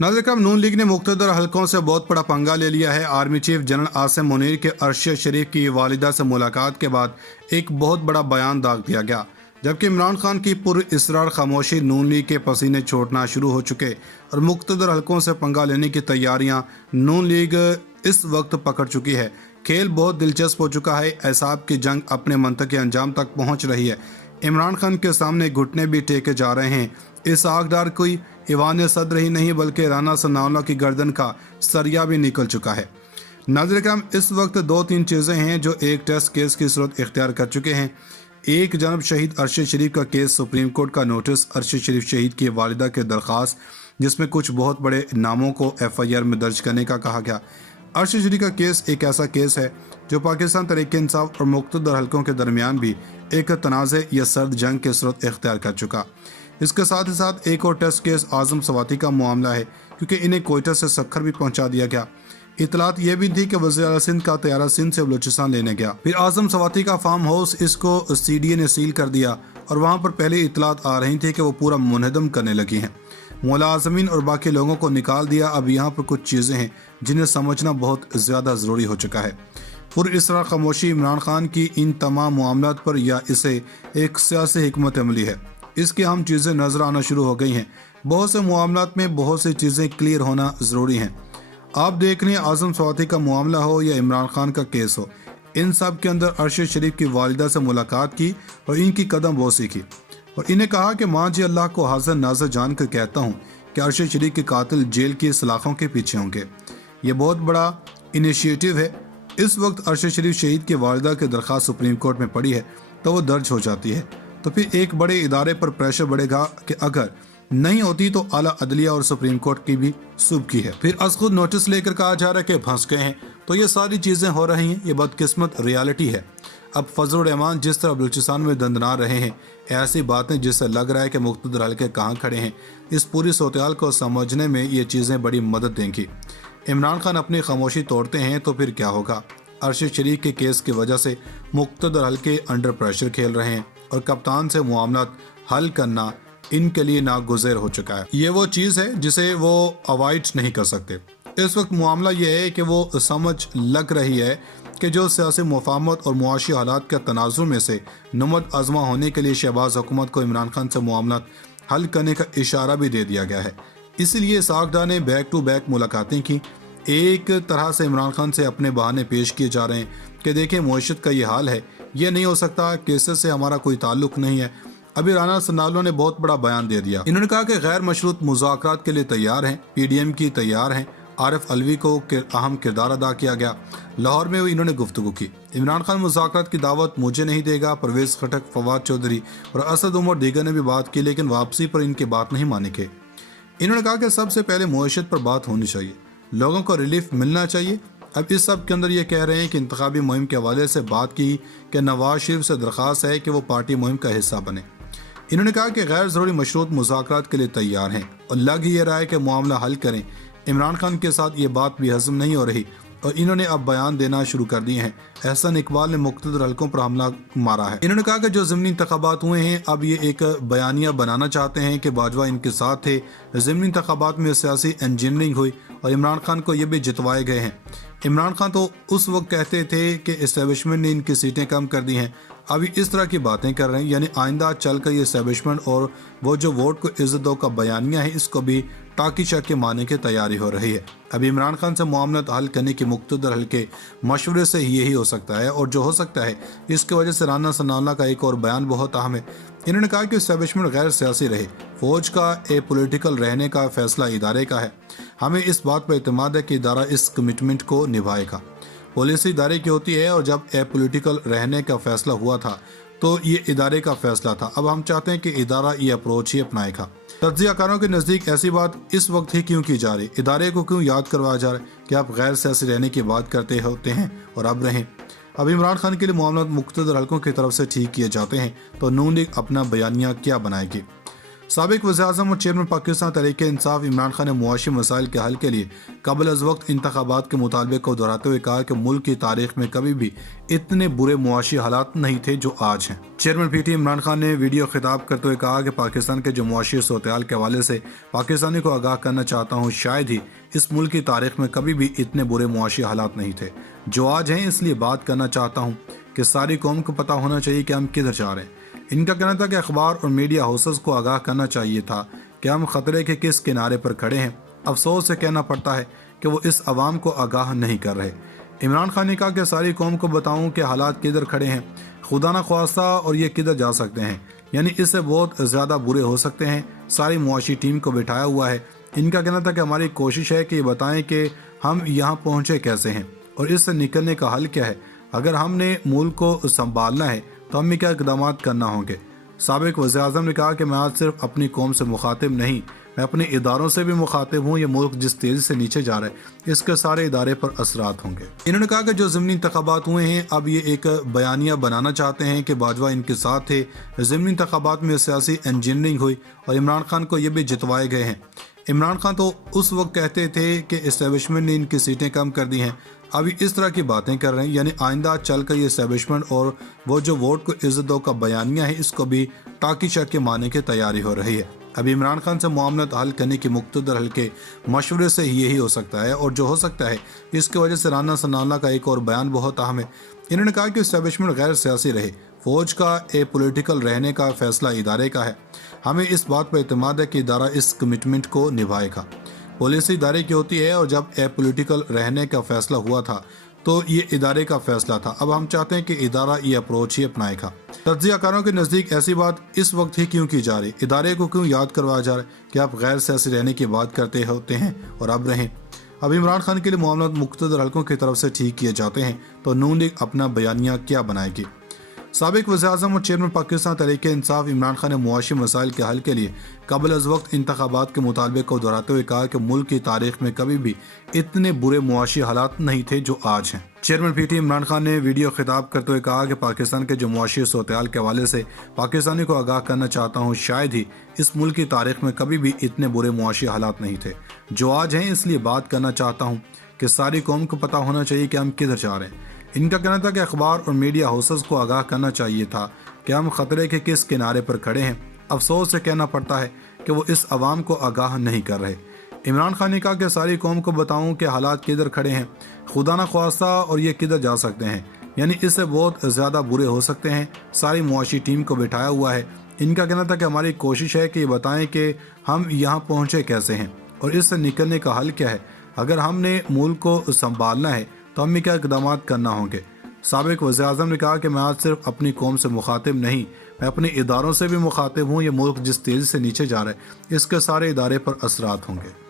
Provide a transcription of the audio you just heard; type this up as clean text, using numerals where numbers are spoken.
नाज़रीन करम, नून लीग ने मुख्तदर हलकों से बहुत बड़ा पंगा ले लिया है। Army chief general Asim Munir के अरशद शरीफ की वालिदा से मुलाकात के बाद एक बहुत बड़ा बयान दाग दिया गया, जबकि इमरान खान की पुरइसरार खामोशी नून लीग के पसीने छोड़ना शुरू हो चुके और मुख्तदर हलकों से पंगा लेने की तैयारियां नून लीग इस वक्त पकड़ चुकी है। खेल बहुत दिलचस्प हो चुका है। एहसाब की जंग अपने मंतकी अंजाम तक पहुंच रही है। इमरान खान के सामने घुटने भी टेके जा रहे हैं। इस आगदार कोई ईवान सदर ही नहीं बल्कि राना सनाउल्लाह की गर्दन का सरिया भी निकल चुका है। नाज़रीन करम, इस वक्त दो तीन चीज़ें हैं जो एक टेस्ट केस की सूरत इख्तियार कर चुके हैं। एक जनब शहीद अरशद शरीफ का केस, सुप्रीम कोर्ट का नोटिस, अरशद शरीफ शहीद की वालिदा की दरख्वास्त जिसमें कुछ बहुत बड़े नामों को FIR में दर्ज करने का कहा गया। अरशद शरीफ का केस एक ऐसा केस है जो पाकिस्तान तहरीक-ए-इंसाफ और मुख्तदर हलकों के दरमियान भी एक तनाज़े या सर्द जंग की सूरत इख्तियार कर चुका। इसके साथ ही साथ एक और टेस्ट केस आज़म सवाती का मामला है, क्योंकि इन्हें कोयटा से सक्खर भी पहुंचा दिया गया। इतलात यह भी थी कि वज़ीर सिंध का तैयारा सिंध से बलूचिस्तान लेने गया। फिर आज़म सवाती का फार्म हाउस इसको CDA ने सील कर दिया और वहां पर पहले इतलात आ रही थी कि वो पूरा मुनहदम करने लगी हैं। मुलाज़मीन और बाकी लोगों को निकाल दिया। अब यहाँ पर कुछ चीज़ें हैं जिन्हें समझना बहुत ज़्यादा ज़रूरी हो चुका है। पुरइसरार खामोशी इमरान खान की इन तमाम मामलात पर या इसे एक सियासी हिकमत अमली है, इसकी अहम चीज़ें नज़र आना शुरू हो गई हैं। बहुत से मामलात में बहुत सी चीज़ें क्लियर होना ज़रूरी हैं। आप देख रहे हैं, आज़म सवाती का मामला हो या इमरान खान का केस हो, इन सब के अंदर अरशद शरीफ की वालिदा से मुलाकात की और इनकी कदम बोसी की और इन्हें कहा कि माँ जी, अल्लाह को हाज़िर नाज़िर जान कर कहता हूँ कि अरशद शरीफ के कातिल जेल की सलाखों के पीछे होंगे। ये बहुत बड़ा इनिशिएटिव है। इस वक्त अरशद शरीफ शहीद की वालिदा की दरख्वास्त सुप्रीम कोर्ट में पड़ी है तो वो दर्ज हो जाती है, तो फिर एक बड़े इदारे पर प्रेशर बढ़ेगा कि अगर नहीं होती तो आला अदलिया और सुप्रीम कोर्ट की भी सुबकी है। फिर अज खुद नोटिस लेकर कहा जा रहा है कि फंस गए हैं। तो ये सारी चीज़ें हो रही हैं। ये बदकिस्मत रियलिटी है। अब फजल रहमान जिस तरह बलूचिस्तान में दंदना रहे हैं, ऐसी बातें जिससे लग रहा है कि मुख्तदर हलके कहाँ खड़े हैं, इस पूरी सूरत को समझने में ये चीज़ें बड़ी मदद देंगी। इमरान खान अपनी खामोशी तोड़ते हैं तो फिर क्या होगा। अरशद शरीफ के केस की वजह से मुख्तदर हलके अंडर प्रेशर खेल रहे हैं और कप्तान से मामलात हल करना इनके लिए नागुज़ेर हो चुका है। ये वो चीज़ है जिसे वो अवॉइड नहीं कर सकते। इस वक्त मामला ये है कि वो समझ लग रही है कि जो सियासी मुफाहमत और मुआशी हालात के तनाजुर में से नुमत आजमा होने के लिए शहबाज हुकूमत को इमरान खान से मामलात हल करने का इशारा भी दे दिया गया है। इसीलिए सागदार ने बैक टू बैक मुलाकातें की। एक तरह से इमरान खान से अपने बहाने पेश किए जा रहे हैं कि देखें, मुआशरत का ये हाल है, ये नहीं हो सकता, केसेस से हमारा कोई ताल्लुक नहीं है। अभी राना सनाउल्लाह ने बहुत बड़ा बयान दे दिया। इन्होंने कहा कि गैर मशरूत मुज़ाकरात के लिए तैयार हैं, PDM की तैयार हैं। आरिफ अलवी को अहम किरदार अदा किया गया। लाहौर में इन्होंने गुफ्तगू की। इमरान खान मुज़ाकरात की दावत मुझे नहीं देगा। परवेज़ खटक, फवाद चौधरी और असद उमर दीगर ने भी बात की, लेकिन वापसी पर इनकी बात नहीं मानी गई। इन्होंने कहा कि सबसे पहले मुआशरत पर बात होनी चाहिए, लोगों को रिलीफ मिलना चाहिए। अब इस सब के अंदर ये कह रहे हैं कि इंतखाबी मुहिम के हवाले से बात की कि नवाज शरीफ से दरख्वास्त है कि वो पार्टी मुहिम का हिस्सा बने। इन्होंने कहा कि गैर ज़रूरी मशरूत मुज़ाकरात के लिए तैयार हैं और लग ही ये रहा है कि मामला हल करें। इमरान खान के साथ ये बात भी हजम नहीं हो रही और इन्होंने अब बयान देना शुरू कर दिए हैं। एहसन इकबाल ने मुख्तदर हलकों पर हमला मारा है। इन्होंने कहा कि जो ज़मीनी इंतखाबात हुए हैं, अब ये एक बयानिया बनाना चाहते हैं कि बाजवा इनके साथ थे। ज़मीनी इंतखाबात में सियासी इंजीनियरिंग हुई और इमरान खान को ये भी जितवाए गए हैं। इमरान खान तो उस वक्त कहते थे कि इस्टेब्लिशमेंट ने इनकी सीटें कम कर दी हैं, अभी इस तरह की बातें कर रहे हैं। यानी आइंदा चल कर ये इस्टेब्लिशमेंट और वो जो वोट को इज्जत दो का बयानिया है, इसको भी टाकी शाकी मारने की तैयारी हो रही है। अभी इमरान खान से मामला हल करने की मुख्तदर हलके मशवरे से यही हो सकता है और जो हो सकता है इसकी वजह से राना सनाउल्लाह का एक और बयान बहुत अहम है। इन्होंने कहा कि इस्टेब्लिशमेंट गैर सियासी रहे, फौज का ए पॉलिटिकल रहने का फैसला इदारे का है। हमें इस बात पर इत्मीनान है कि इदारा इस कमिटमेंट को निभाएगा। पॉलिसी इदारे की होती है और जब ए पॉलिटिकल रहने का फैसला हुआ था तो ये इदारे का फैसला था। अब हम चाहते हैं कि इदारा ये अप्रोच ही अपनाएगा। तज्ज़ियाकारों के नज़दीक ऐसी बात इस वक्त ही क्यों की जा रही, इदारे को क्यों याद करवाया जा रहा है कि आप गैर सियासी रहने की बात करते होते हैं और अब रहें। अब इमरान खान के लिए मामला मुख्तदर हलकों की तरफ से ठीक किए जाते हैं तो नून लीग अपना बयानिया क्या बनाएगी। साबिक वज़ीर-ए-आज़म और चेयरमैन पाकिस्तान तहरीक इंसाफ इमरान खान ने मुआशी मसाइल के हल के लिए कबल अज़ वक्त इंतखाबात के मुतालबे को दोहराते हुए कहा कि मुल्क की तारीख में कभी भी इतने बुरे मुआशी हालात नहीं थे जो आज हैं। चेयरमैन पीटी इमरान खान ने वीडियो खिताब करते हुए कहा कि पाकिस्तान के जो मुआशी सूरत-ए-हाल के हवाले से पाकिस्तानी को आगाह करना चाहता हूँ, शायद ही इस मुल्क की तारीख में कभी भी इतने बुरे मुआशी हालात नहीं थे जो आज हैं। इसलिए बात करना चाहता हूँ कि सारी कौम को पता होना चाहिए कि हम किधर जा रहे हैं। इनका कहना था कि अखबार और मीडिया हाउसेस को आगाह करना चाहिए था कि हम खतरे के किस किनारे पर खड़े हैं। अफसोस से कहना पड़ता है कि वो इस अवाम को आगाह नहीं कर रहे। इमरान खान ने कहा कि सारी कौम को बताऊं कि हालात किधर खड़े हैं, खुदा न ख्वास्ता, और ये किधर जा सकते हैं, यानी इससे बहुत ज़्यादा बुरे हो सकते हैं। सारी मुआशी टीम को बिठाया हुआ है। इनका कहना था कि हमारी कोशिश है कि ये बताएं कि हम यहाँ पहुँचे कैसे हैं और इससे निकलने का हल क्या है। अगर हमने मुल्क को संभालना है तो हमें क्या इक़दाम करना होंगे। साबिक वज़ीर-ए-आज़म ने कहा कि मैं आज सिर्फ अपनी कौम से मुखातिब नहीं, मैं अपने इदारों से भी मुखातिब हूँ। ये मुल्क जिस तेज़ी से नीचे जा रहा है, इसके सारे इदारे पर असरात होंगे। इन्होंने कहा कि जो ज़मीनी इंतखाबात हुए हैं, अब ये एक बयानिया बनाना चाहते हैं कि बाजवा इनके साथ थे। ज़मीनी इंतखाबात में सियासी इंजीनियरिंग हुई और इमरान खान को ये भी जितवाए गए हैं। इमरान खान तो उस वक्त कहते थे कि इस्टेब्लिशमेंट ने इनकी सीटें कम कर दी हैं, अभी इस तरह की बातें कर रहे हैं। यानी आइंदा चल कर ये इस्टेब्लिशमेंट और वो जो वोट को इज्जत दो का बयानिया है, इसको भी टाकी चक के मारने की तैयारी हो रही है। अभी इमरान खान से मामला हल करने की मुख्तदर हल के मशवरे से यही हो सकता है, और जो हो सकता है इसकी वजह से राना सनाउल्लाह का एक और बयान बहुत अहम है। इन्होंने कहा कि इस्टेब्लिशमेंट गैर सियासी रहे, फौज का पॉलिटिकल रहने का फैसला इदारे का है। हमें इस बात पर एतमाद है कि इदारा इस कमिटमेंट को निभाएगा। पॉलिसी इदारे की होती है, और जब पॉलिटिकल रहने का फैसला हुआ था तो ये इदारे का फैसला था। अब हम चाहते हैं कि इदारा ये अप्रोच ही अपनाएगा। तज्ज़ियाकारों के नज़दीक ऐसी बात इस वक्त ही क्यों की जा रही, इदारे को क्यों याद करवाया जा रहा है कि आप गैर सियासी रहने की बात करते होते हैं और अब रहें। अब इमरान खान के लिए मामला मुख्तदर हलकों की तरफ से ठीक किए जाते हैं तो नून लीग अपना बयानिया क्या बनाएगी। साबिक वज़ीर-ए-आज़म और चेयरमैन पाकिस्तान तहरीक इंसाफ इमरान खान ने मुआशी मसाइल के हल के लिए कबल अज़ वक्त इंतखाबात के मुतालबे को दोहराते हुए कहा कि मुल्क की तारीख में कभी भी इतने बुरे मुआशी हालात नहीं थे जो आज हैं। चेयरमैन पीटी इमरान खान ने वीडियो खिताब करते हुए कहा कि पाकिस्तान के जो मुआशी सूरत-ए-हाल के हवाले से पाकिस्तानी को आगाह करना चाहता हूँ, शायद ही इस मुल्क की तारीख में कभी भी इतने बुरे मुआशी हालात नहीं थे जो आज हैं। इसलिए बात करना चाहता हूँ कि सारी कौम को पता होना चाहिए कि हम किधर जा रहे हैं। इनका कहना था कि अखबार और मीडिया हाउसेस को आगाह करना चाहिए था कि हम खतरे के किस किनारे पर खड़े हैं। अफसोस से कहना पड़ता है कि वो इस अवाम को आगाह नहीं कर रहे। इमरान खान ने कहा कि सारी कौम को बताऊं कि हालात किधर खड़े हैं, खुदा न ख्वास्ता, और ये किधर जा सकते हैं, यानी इससे बहुत ज़्यादा बुरे हो सकते हैं। सारी मुआशी टीम को बिठाया हुआ है। इनका कहना था कि हमारी कोशिश है कि ये बताएं कि हम यहाँ पहुँचे कैसे हैं और इससे निकलने का हल क्या है। अगर हमने मुल्क को संभालना है तो हमें क्या इक़दाम करना होंगे। साबिक वज़ीर-ए-आज़म ने कहा कि मैं आज सिर्फ अपनी कौम से मुखातिब नहीं, मैं अपने इदारों से भी मुखातिब हूँ। ये मुल्क जिस तेज़ी से नीचे जा रहा है, इसके सारे इदारे पर असरात होंगे।